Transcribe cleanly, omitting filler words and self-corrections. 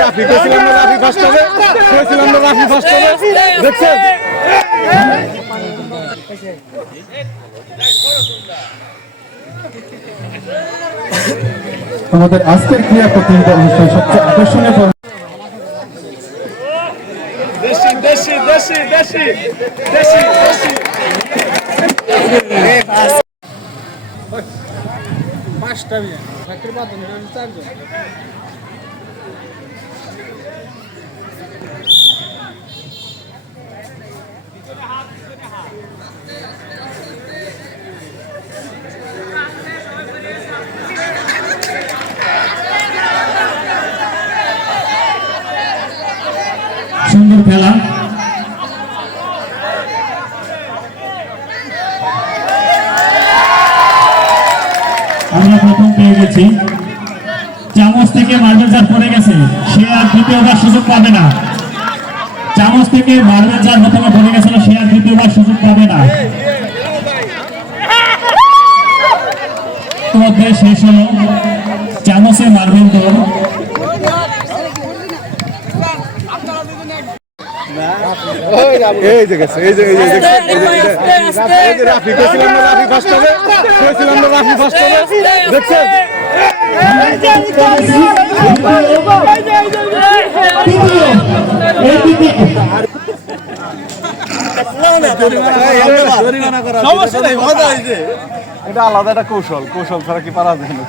রাফি কইছিলাম না রাফি ফার্স্ট হবে, কইছিলাম না রাফি ফার্স্ট হবে, দেখছেন? আমাদের আজকের ক্রীড়া প্রতিযোগিতা অনুষ্ঠান সবচেয়ে আকর্ষণীয় দেশি দেশি দেশি দেশি দেশি দেশি পাঁচটা বিয়ে চাকরি পাতেন চারজন সুন্দর খেলা। আমরা প্রথম পেয়ে গেছি, চামচ থেকে মার্বেল জার পড়ে গেছে, সে আর দ্বিতীয়বার সুযোগ পাবে না। চামচ থেকে মার্বেল জার প্রথমে পড়ে গেছিল, সে আর দ্বিতীয়বার সুযোগ পাবে না। মধ্যে শেষ হলো চামচে মার্বেল দৌড়। এই যে গেছে, এই যে রাফি কইছিলাম না রাফি ফার্স্ট হবে, কইছিলাম না রাফি ফার্স্ট হবে, দেখছেন? এটা আলাদা একটা কৌশল, কৌশল ছাড়া কি পারা যায় না।